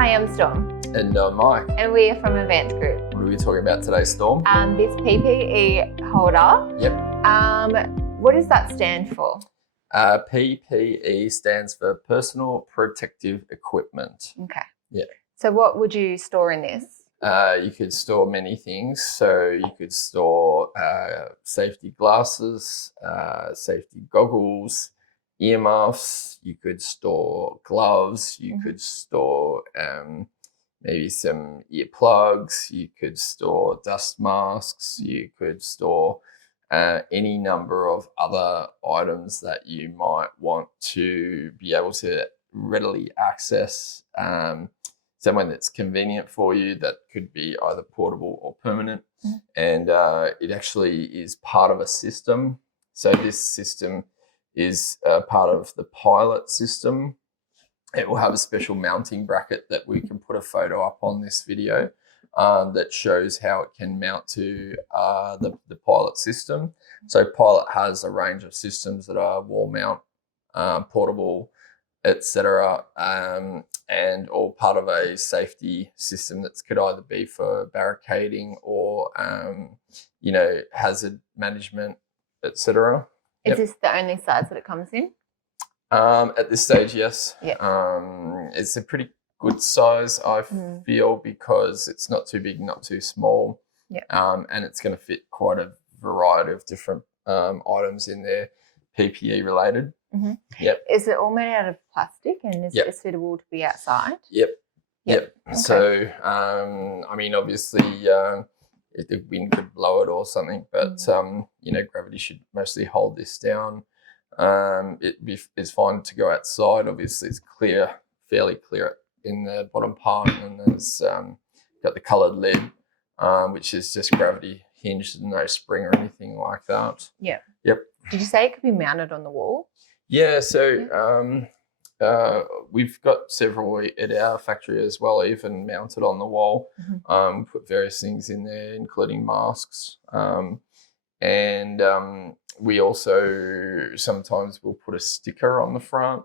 Hi, I'm Storm. And Mike. And we are from Advanced Group. What are we talking about today, Storm? This PPE holder. Yep. What does that stand for? PPE stands for Personal Protective Equipment. Okay. Yeah. So what would you store in this? You could store many things. So you could store safety glasses, safety goggles, earmuffs. You could store gloves. You could store maybe some earplugs. You could store dust masks. You could store any number of other items that you might want to be able to readily access. Somewhere that's convenient for you, that could be either portable or permanent. And it actually is part of a system. So this system is part of the Pilot system. It will have a special mounting bracket that we can put a photo up on this video that shows how it can mount to the Pilot system. So Pilot has a range of systems that are wall mount, portable, etc., and all part of a safety system that could either be for barricading or hazard management, etc. Is this the only size that it comes in? At this stage, yes. Yep. It's a pretty good size, I feel, because it's not too big, not too small. Yep. And it's going to fit quite a variety of different items in there, PPE related. Yep. Is it all made out of plastic and is it suitable to be outside? Yep. Okay. So, obviously, the wind could blow it or something, but gravity should mostly hold this down. It's fine to go outside. Obviously, it's fairly clear in the bottom part, and there's got the coloured lid, which is just gravity hinged, no spring or anything like that. Yeah. Yep. Did you say it could be mounted on the wall? Yeah, so we've got several at our factory as well, even mounted on the wall. Put various things in there, including masks. And we also sometimes will put a sticker on the front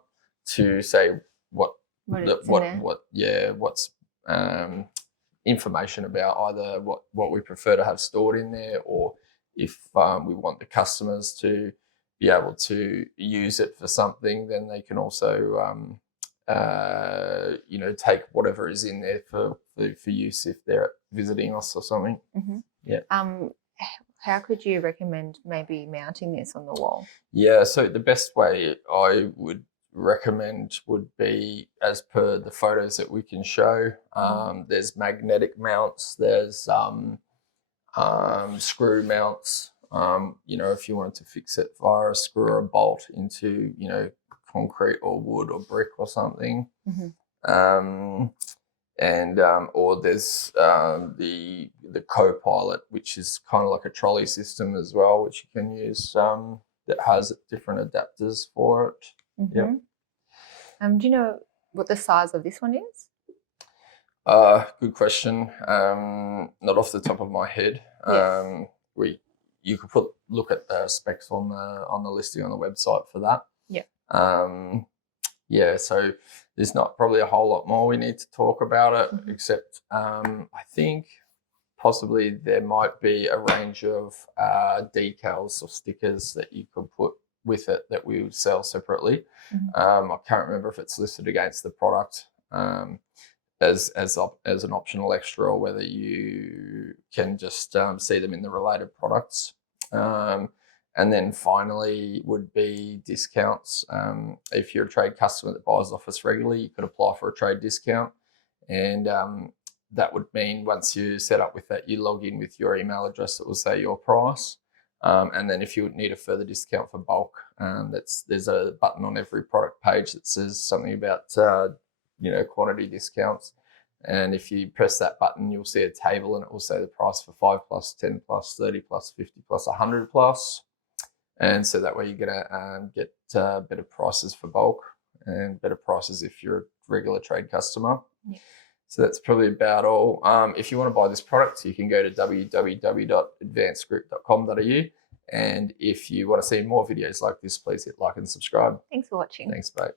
to say what's information about either what we prefer to have stored in there, or if we want the customers to be able to use it for something, then they can also take whatever is in there for use if they're visiting us or something. Yeah. How could you recommend maybe mounting this on the wall? Yeah, so the best way I would recommend would be as per the photos that we can show. There's magnetic mounts, there's screw mounts. If you wanted to fix it via a screw or a bolt into, concrete or wood or brick or something. Or there's the Co-Pilot, which is kind of like a trolley system as well, which you can use that has different adapters for it. Yep. Do you know what the size of this one is? Good question. Not off the top of my head. You could look at the specs on the listing on the website for that. Yeah. So there's not probably a whole lot more we need to talk about it, except I think possibly there might be a range of decals or stickers that you could put with it that we would sell separately. I can't remember if it's listed against the product as an optional extra, or whether you can just see them in the related products. And then finally would be discounts. If you're a trade customer that buys off us regularly, you could apply for a trade discount. And that would mean once you set up with that, you log in with your email address that will say your price. And then if you need a further discount for bulk, there's a button on every product page that says something about quantity discounts. And if you press that button, you'll see a table, and it will say the price for 5+, 10+, 30+, 50+, 100+. And so that way you're going to get better prices for bulk and better prices if you're a regular trade customer. So that's probably about all. If you want to buy this product, you can go to www.advancedgroup.com.au. And if you want to see more videos like this, please hit like and subscribe. Thanks for watching. Thanks, mate.